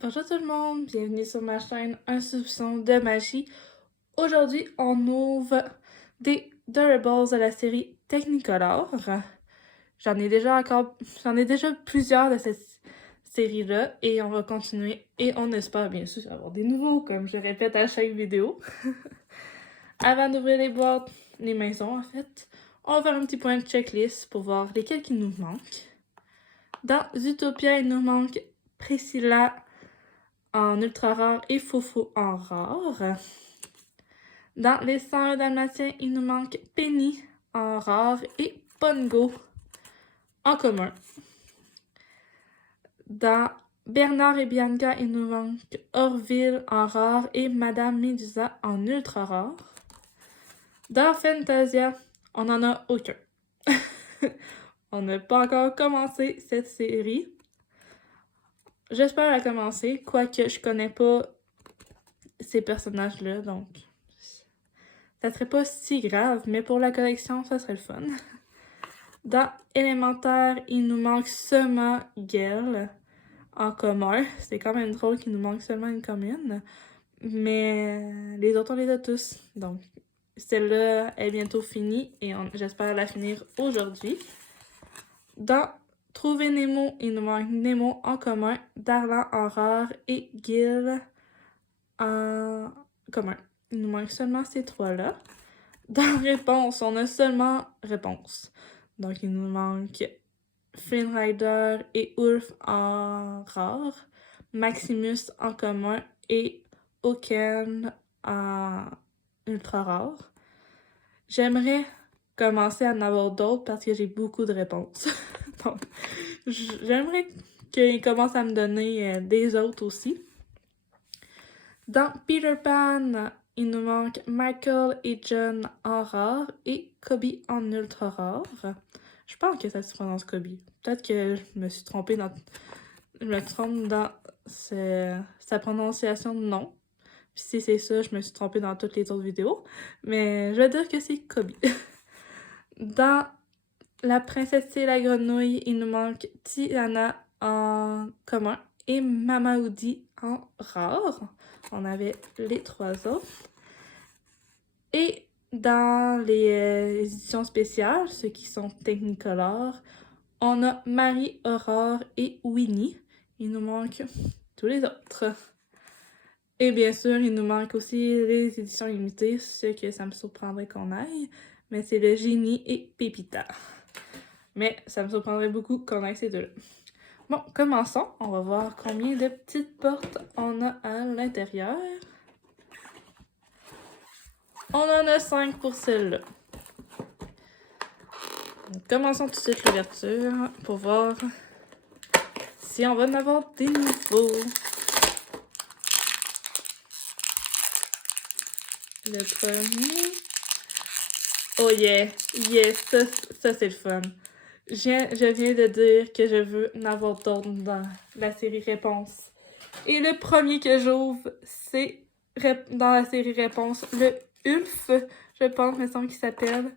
Bonjour tout le monde, bienvenue sur ma chaîne Un soupçon de magie. Aujourd'hui, on ouvre des Durables de la série Technicolor. J'en ai déjà plusieurs de cette série-là et on va continuer et on espère bien sûr avoir des nouveaux, comme je répète à chaque vidéo. Avant d'ouvrir les boîtes, les maisons en fait, on va faire un petit point de checklist pour voir lesquels qui nous manquent. Dans Zootopia, il nous manque Priscilla en ultra rare et Fofo en rare. Dans les 101 Dalmatiens, il nous manque Penny en rare et Pongo en commun. Dans Bernard et Bianca, il nous manque Orville en rare et Madame Medusa en ultra rare. Dans Fantasia, on n'en a aucun. On n'a pas encore commencé cette série. J'espère la commencer, quoique je connais pas ces personnages-là, donc ça serait pas si grave, mais pour la collection, ça serait le fun. Dans Élémentaire, il nous manque seulement Gale en commun. C'est quand même drôle qu'il nous manque seulement une commune, mais les autres, on les a tous. Donc, celle-là est bientôt finie et j'espère la finir aujourd'hui. Dans Trouver Nemo, il nous manque Nemo en commun, Darlan en rare et Gil en commun. Il nous manque seulement ces trois-là. Dans Réponse, on a seulement Réponse. Donc, il nous manque Flynn Rider et Ulf en rare, Maximus en commun et Oken en ultra rare. J'aimerais commencer à en avoir d'autres parce que j'ai beaucoup de réponses. Donc, j'aimerais qu'ils commencent à me donner des autres aussi. Dans Peter Pan, il nous manque Michael et John en rare et Kobe en ultra rare. Je pense que ça se prononce Kobe. Peut-être que je me suis trompée dans... Je me trompe dans sa prononciation de nom. Puis si c'est ça, je me suis trompée dans toutes les autres vidéos. Mais je vais dire que c'est Kobe. Dans La Princesse et la Grenouille, il nous manque Tiana en commun et Mamaoudi en rare. On avait les trois autres. Et dans les éditions spéciales, ceux qui sont Technicolor, on a Marie, Aurore et Winnie. Il nous manque tous les autres. Et bien sûr, il nous manque aussi les éditions limitées, ce que ça me surprendrait qu'on aille. Mais c'est le Génie et Pépita. Mais ça me surprendrait beaucoup qu'on aille ces deux-là. Bon, commençons. On va voir combien de petites portes on a à l'intérieur. On en a 5 pour celle-là. Commençons tout de suite l'ouverture pour voir si on va en avoir des nouveaux. Le premier. Oh yeah! Yes! Ça c'est le fun. Je viens de dire que je veux en avoir d'autres dans la série Réponse. Et le premier que j'ouvre, c'est dans la série Réponse, le Ulf, je pense, mais semble qu'il s'appelle.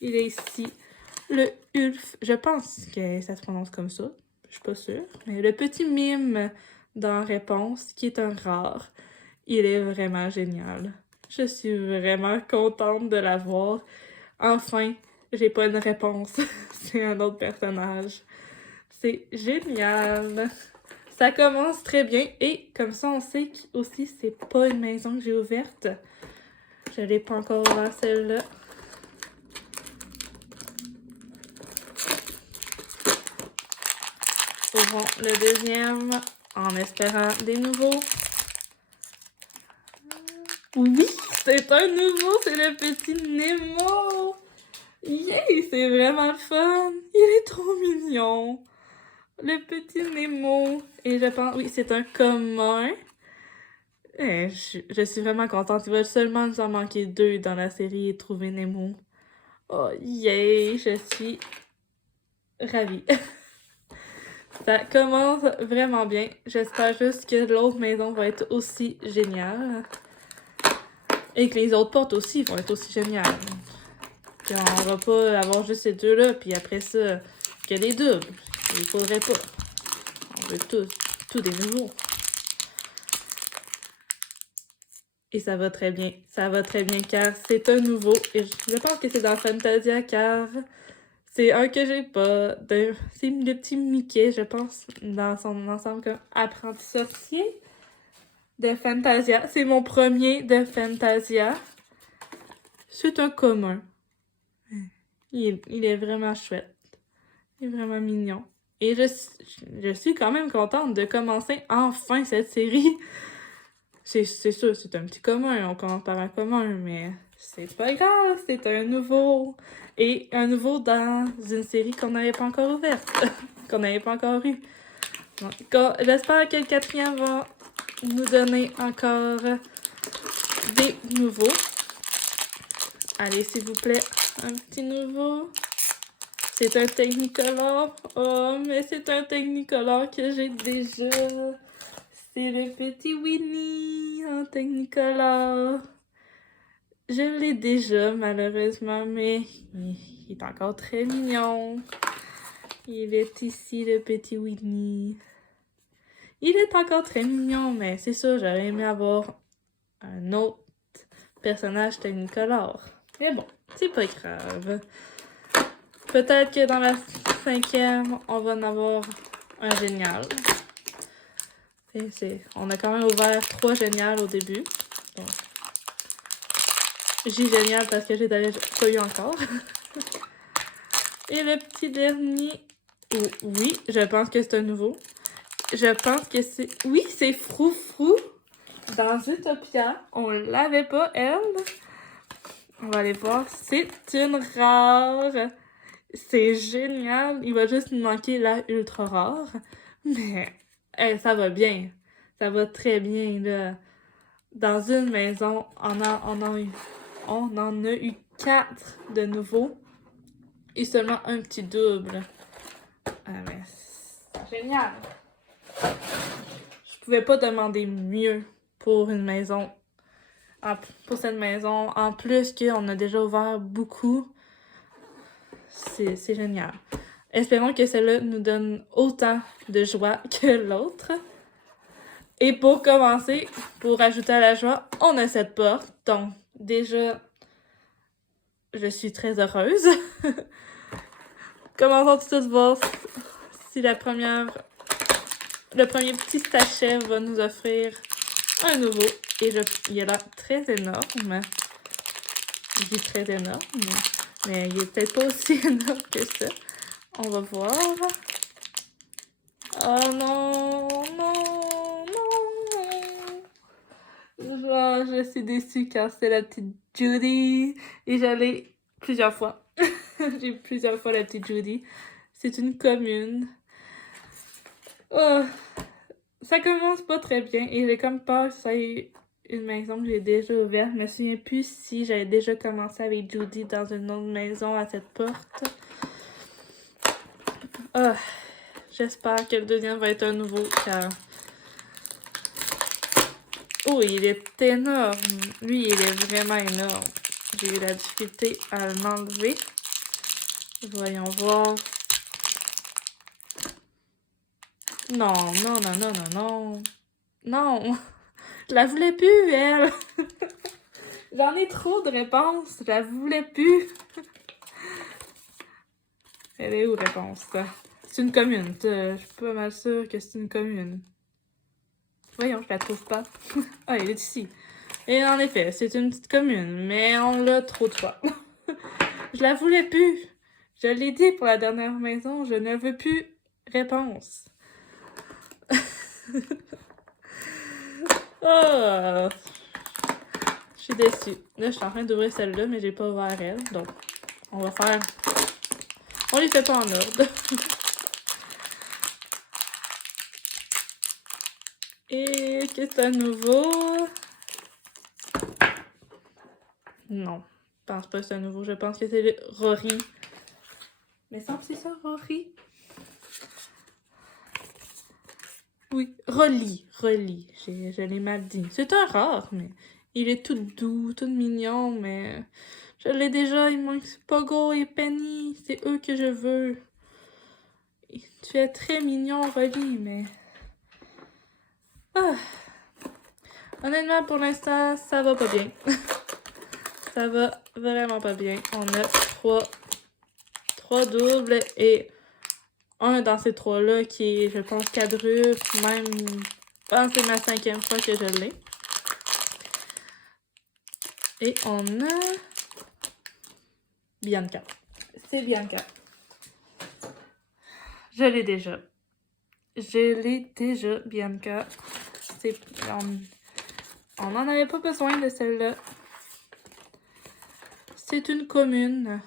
Il est ici. Le Ulf, je pense que ça se prononce comme ça. Je suis pas sûre. Mais le petit mime dans Réponse, qui est un rare, il est vraiment génial. Je suis vraiment contente de l'avoir. Enfin, j'ai pas une réponse. C'est un autre personnage. C'est génial. Ça commence très bien. Et comme ça, on sait aussi c'est pas une maison que j'ai ouverte. Je l'ai pas encore ouvert celle-là. Ouvrons le deuxième en espérant des nouveaux. Oui, c'est un nouveau, c'est le petit Nemo. Yay, c'est vraiment le fun. Il est trop mignon. Le petit Nemo. Et je pense, oui, c'est un commun. Je suis vraiment contente. Il va seulement nous en manquer 2 dans la série Trouver Nemo. Oh, yay, je suis ravie. Ça commence vraiment bien. J'espère juste que l'autre maison va être aussi géniale. Et que les autres portes aussi vont être aussi géniales. Puis on va pas avoir juste ces deux-là, puis après ça, que des doubles. Il faudrait pas. On veux tous des nouveaux. Et ça va très bien car c'est un nouveau. Et je pense que c'est dans Fantasia car c'est un que j'ai pas. C'est le petit Mickey, je pense, dans son ensemble comme apprenti sorcier de Fantasia. C'est mon premier de Fantasia. C'est un commun. Il est vraiment chouette. Il est vraiment mignon. Et je suis quand même contente de commencer enfin cette série. C'est sûr, c'est un petit commun, on commence par un commun, mais c'est pas grave, c'est un nouveau. Et un nouveau dans une série qu'on n'avait pas encore ouverte, qu'on n'avait pas encore eu. Donc, j'espère que le quatrième va nous donner encore des nouveaux. Allez, s'il vous plaît, un petit nouveau. C'est un Technicolor. Oh, mais c'est un Technicolor que j'ai déjà. C'est le petit Winnie en Technicolor. Je l'ai déjà, malheureusement, mais il est encore très mignon. Il est ici, le petit Winnie. Il est encore très mignon, mais c'est ça, j'aurais aimé avoir un autre personnage Technicolor. Mais bon, c'est pas grave. Peut-être que dans la 5e, on va en avoir un génial. On a quand même ouvert 3 géniales au début. Donc, j'ai génial parce que j'ai pas eu encore. Et le petit dernier. Oui, je pense que c'est un nouveau. Je pense que c'est. Oui, c'est Froufrou dans Zootopia. On l'avait pas, elle. On va aller voir. C'est une rare. C'est génial. Il va juste nous manquer la ultra rare. Mais ça va bien. Ça va très bien, là. Dans une maison, on en a eu 4 de nouveaux. Et seulement un petit double. Ah, mais c'est génial. Je pouvais pas demander mieux pour une maison. Pour cette maison. En plus qu'on a déjà ouvert beaucoup. C'est génial. Espérons que celle-là nous donne autant de joie que l'autre. Et pour commencer, pour ajouter à la joie, on a cette porte. Donc, déjà, je suis très heureuse. Commençons tout de suite voir si le premier petit sachet va nous offrir un nouveau. Et il a l'air très énorme. Je dis très énorme, mais il est peut-être pas aussi énorme que ça. On va voir. Oh non, non, non. Genre, je suis déçue car c'est la petite Judy. Et j'allais plusieurs fois. J'ai eu plusieurs fois la petite Judy. C'est une commune. Oh, ça commence pas très bien. Et j'ai comme peur que ça ait une maison que j'ai déjà ouverte. Je me souviens plus si j'avais déjà commencé avec Judy dans une autre maison à cette porte. Oh, j'espère que le deuxième va être un nouveau car... Oh, il est énorme. Lui, il est vraiment énorme. J'ai eu la difficulté à l'enlever. Voyons voir. Non, non, non, non, non, non. Non. Je la voulais plus, elle. J'en ai trop de réponses. Je la voulais plus. Elle est où, réponse? C'est une commune. Je suis pas mal sûre que c'est une commune. Voyons, je la trouve pas. Ah, elle est ici. Et en effet, c'est une petite commune, mais on l'a trop de fois. Je la voulais plus. Je l'ai dit pour la dernière maison, je ne veux plus. Réponse. Oh! Je suis déçue. Là, je suis en train d'ouvrir celle-là, mais j'ai pas ouvert elle. Donc, on va faire... On les fait pas en ordre. Et qu'est-ce que c'est nouveau? Non, je pense pas que c'est un nouveau. Je pense que c'est le Rory. Mais semble que c'est ça, Rory. Oui, Rolly. Je l'ai mal dit. C'est un rare, mais il est tout doux, tout mignon, mais je l'ai déjà. Il manque Pogo et Penny. C'est eux que je veux. Tu es très mignon, Rolly, mais Ah. Honnêtement, pour l'instant, ça va pas bien. Ça va vraiment pas bien. On a trois doubles et un dans ces trois-là qui est, je pense, quadruple. Même, je pense que c'est ma 5e fois que je l'ai. Et on a Bianca. C'est Bianca. Je l'ai déjà. Bianca. On n'en avait pas besoin de celle-là. C'est une commune,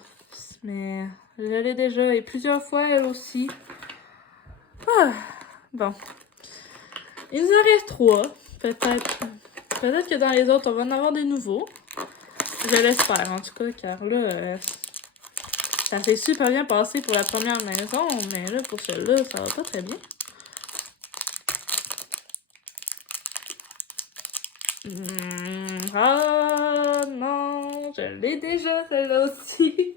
mais je l'ai déjà et plusieurs fois elle aussi. Ah, bon. Il nous en reste 3. Peut-être que dans les autres, on va en avoir des nouveaux. Je l'espère en tout cas, car là, ça s'est super bien passé pour la première maison, mais là, pour celle-là, ça va pas très bien. Ah non, je l'ai déjà celle-là aussi.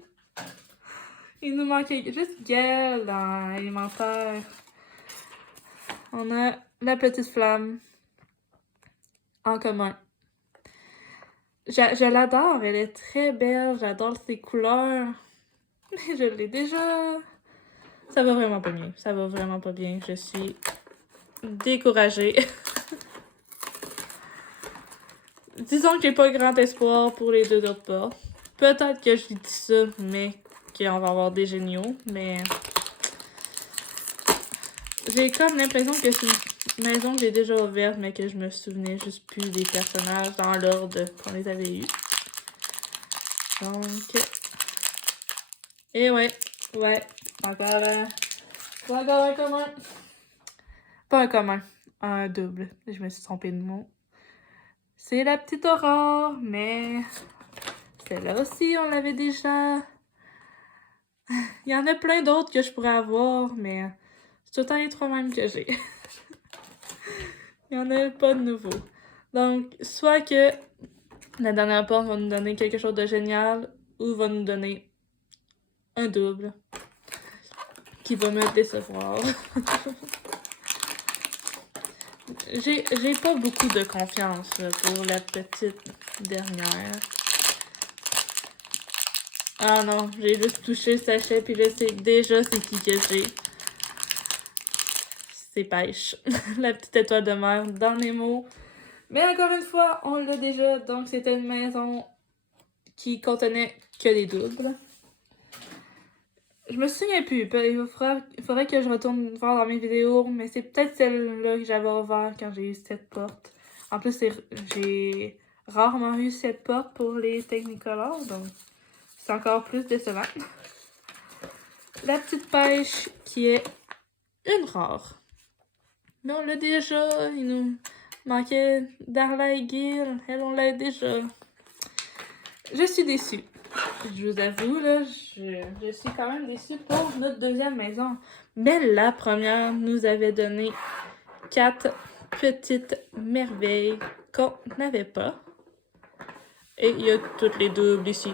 Il nous manquait juste Gaëlle dans l'alimentaire. On a la petite flamme en commun. Je l'adore, elle est très belle, j'adore ses couleurs. Mais je l'ai déjà. Ça va vraiment pas bien. Ça va vraiment pas bien. Je suis découragée. Disons que j'ai pas grand espoir pour les 2 autres portes. Peut-être que je dis ça, mais qu'on va avoir des géniaux, mais j'ai comme l'impression que c'est une maison que j'ai déjà ouverte, mais que je me souvenais juste plus des personnages dans l'ordre qu'on les avait eus. Donc... Et ouais, encore un commun. Pas un commun, un double. Je me suis trompée de mot. C'est la petite Aurore, mais celle-là aussi, on l'avait déjà. Il y en a plein d'autres que je pourrais avoir, mais c'est tout le temps les 3 mêmes que j'ai. Il n'y en a pas de nouveau. Donc, soit que la dernière porte va nous donner quelque chose de génial, ou va nous donner un double qui va me décevoir. J'ai pas beaucoup de confiance là, pour la petite dernière. Ah non, j'ai juste touché le sachet, puis là, déjà c'est qui que j'ai. C'est Pêche, la petite étoile de mer dans les mots. Mais encore une fois, on l'a déjà, donc c'était une maison qui contenait que des doubles. Je me souviens plus, il faudrait que je retourne voir dans mes vidéos, mais c'est peut-être celle-là que j'avais ouvert quand j'ai eu cette porte. En plus, j'ai rarement eu cette porte pour les Technicolor, donc c'est encore plus décevant. La petite pêche qui est une rare. Mais on l'a déjà, il nous manquait Darla et Gil, elle on l'a déjà. Je suis déçue. Je vous avoue, là, je suis quand même déçue pour notre deuxième maison. Mais la première nous avait donné 4 petites merveilles qu'on n'avait pas. Et il y a toutes les doubles ici.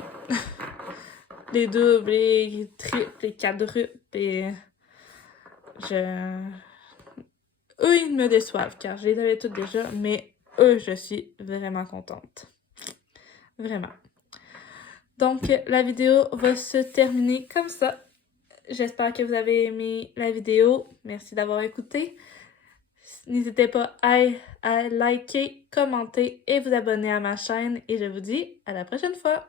Les doubles, les triples, les quadruples, et eux, ils me déçoivent, car je les avais toutes déjà, mais eux, je suis vraiment contente. Vraiment. Donc, la vidéo va se terminer comme ça. J'espère que vous avez aimé la vidéo. Merci d'avoir écouté. N'hésitez pas à liker, commenter et vous abonner à ma chaîne. Et je vous dis à la prochaine fois.